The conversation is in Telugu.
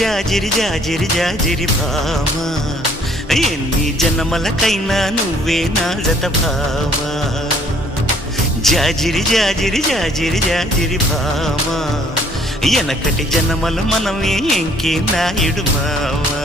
జాజిరి జాజిరి జాజిరి భామా, ఎన్ని జన్మలకైనా నువ్వే నా జత భామా. జాజిరి జాజిరి జాజిరి జాజిరి భామా, ఎనకటి జన్మలు మనమే ఎంకే నాయుడు మావా.